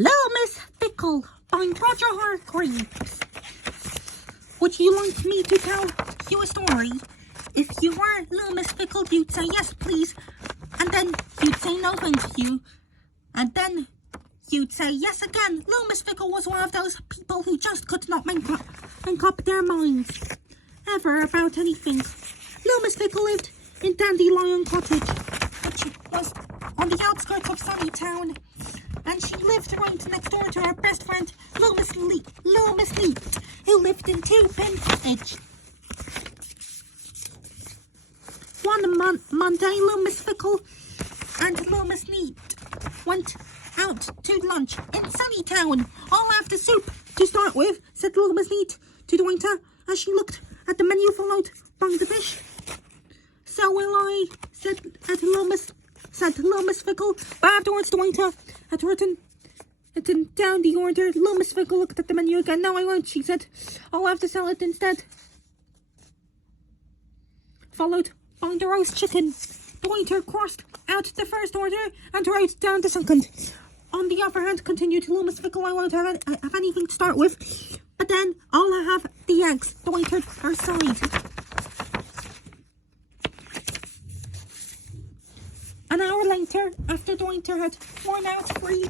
Little Miss Fickle by Roger Hargreaves. Would you like me to tell you a story? If you were Little Miss Fickle, you'd say yes, please. And then you'd say no, thank you. And then you'd say yes again. Little Miss Fickle was one of those people who just could not make up their minds ever about anything. Little Miss Fickle lived in Dandelion Cottage, which was on the outskirts of Sunnytown. And she lived right next door to her best friend, Little Miss Neat, who lived in Two-Pin Cottage. One Monday, Little Miss Fickle and Little Miss Neat went out to lunch in Sunnytown. "I'll have the soup to start with," said Little Miss Neat to the waiter as she looked at the menu followed by the dish. "So will I," said Little Miss Fickle. But afterwards the waiter had written down the order. Little Miss Fickle looked at the menu again. "No, I won't," she said. "I'll have the salad instead." Followed by the roast chicken. The waiter crossed out the first order and wrote down the second. "On the other hand," continued Little Miss Fickle, "I won't have anything to start with, but then I'll have the eggs." The waiter sighed. An hour later, after the waiter had worn out 3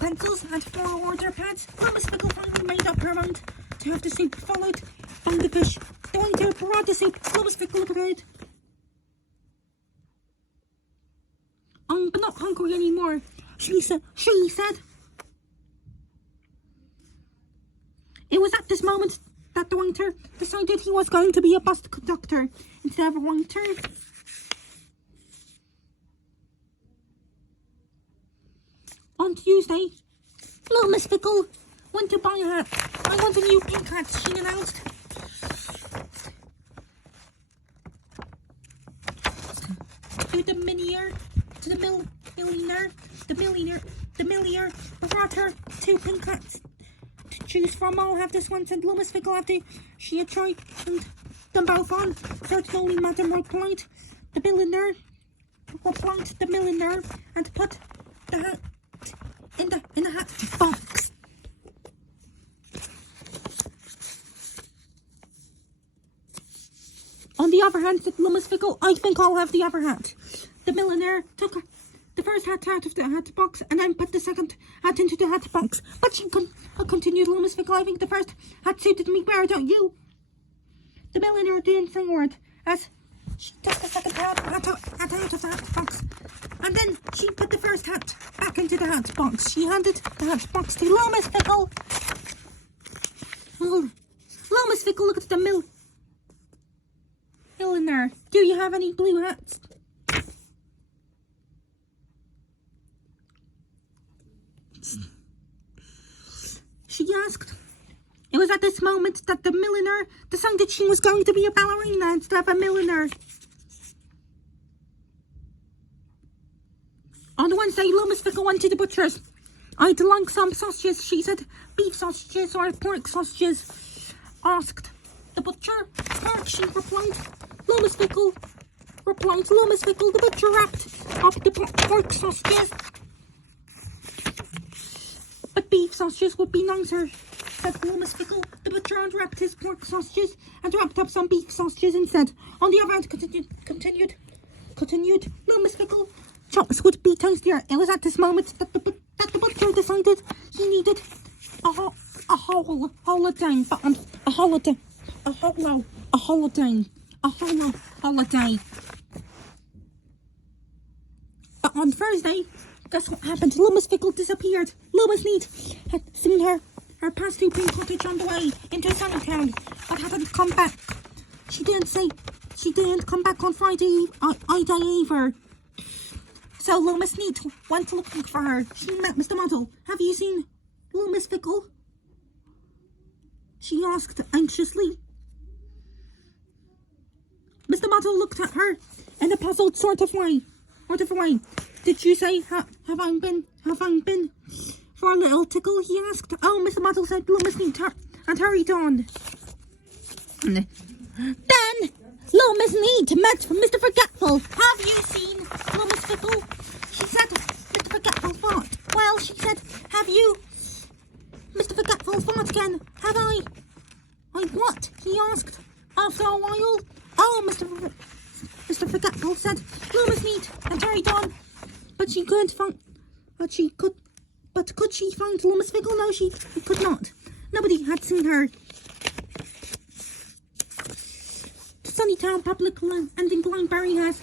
pencils and 4 order pads, Little Miss Fickle finally made up her mind to have the soup, followed by the fish. The waiter brought the soup. Little Miss Fickle looked at it. "I'm not hungry anymore," she said. It was at this moment that the waiter decided he was going to be a bus conductor instead of a waiter. On Tuesday, Little Miss Fickle went to buy a hat. "I want a new pink hat," she announced. The millionaire brought her 2 pink hats to choose from. "I'll have this one," said Little Miss Fickle after she had tried them both on. "Certainly, madam," replied the millionaire, and put the hat in the hat box. "On the other hand," said Little Miss Fickle, "I think I'll have the other hat." The millionaire took the first hat out of the hat box and then put the second hat into the hat box. "But she continued Little Miss Fickle, "I think the first hat suited me better, don't you?" The millionaire didn't say a word as she took the second hat out of the hat box. And then she put the first hat back into the hat box. She handed the hat box to Little Miss Fickle. Little Miss Fickle looked at the millionaire. "Do you have any blue hats?" she asked. It was at this moment that the millionaire decided she was going to be a ballerina instead of a millionaire. On Wednesday, Little Miss Fickle went to the butcher's. "I'd like some sausages," she said. "Beef sausages or pork sausages?" asked the butcher. "Pork," she replied. Little Miss Fickle, the butcher wrapped up the pork sausages. "But beef sausages would be nicer," said Little Miss Fickle. The butcher unwrapped his pork sausages and wrapped up some beef sausages instead. On the other hand, continued Little Miss Fickle, "chops would be tastier." It was at this moment that the butcher decided he needed a holiday. But on Thursday, guess what happened? Little Miss Fickle disappeared. Little Miss Neat had seen her past Two-Pin Cottage on the way into Sunnytown, but hadn't come back. She didn't come back on Friday either. So Little Miss Neat went looking for her. She met Mr. Muddle. "Have you seen Little Miss Fickle?" she asked anxiously. Mr. Muddle looked at her in a puzzled sort of way. "Did you say, have I been for a little tickle?" he asked. "Oh," Mr. Muddle said. Little Miss Neat and hurried on. Then Little Miss Neat met Mr. Forgetful. "Have you seen Little Miss Fickle?" she said. Mr. Forgetful thought. "Well," she said, and carried on. But she couldn't find... But could she find little Miss Fickle? No, she could not. Nobody had seen her. The Sunnytown Public Ending Library has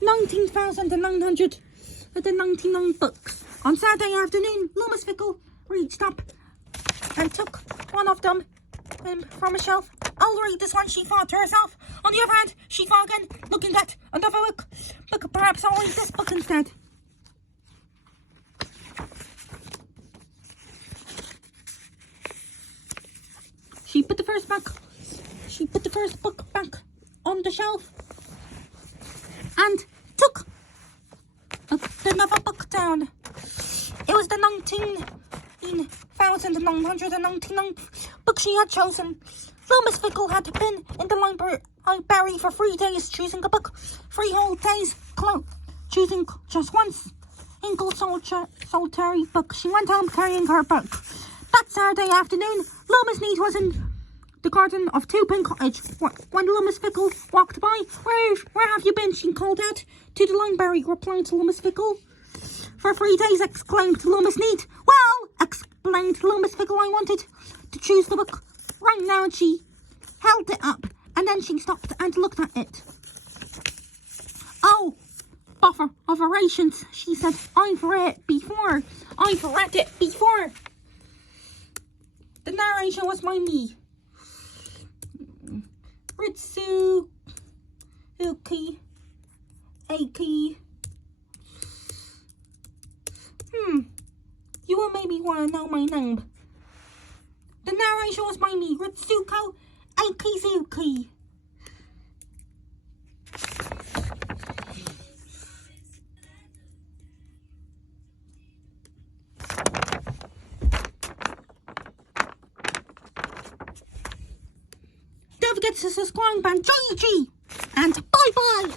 19,999 books. On Saturday afternoon, little Miss Fickle reached up and took one of them from a shelf. I'll read this one, she thought to herself. On the other hand, she thought again, looking at another book. But perhaps I'll read this book instead. She put the first book back on the shelf and took another book down. It was the 19,999 book she had chosen. Little Miss Fickle had been in the library for 3 days, choosing a book. 3 whole days, choosing just one single solitary book. She went home carrying her book. That Saturday afternoon, Little Miss Neat was in the garden of Two Pin Cottage. When Little Miss Fickle walked by, where have you been? She called out to the library, replying to Little Miss Fickle. For 3 days, exclaimed Little Miss Neat. Well, explained Little Miss Fickle, I wanted to choose the book right now, and she held it up, and then she stopped and looked at it. Oh, buffer of orations, she said. I've read it before. The narration was by me. Ritsuko. You will maybe want to know my name. The narration was by me, Ritsuko Akizuki. Don't forget to subscribe and GG, and bye bye.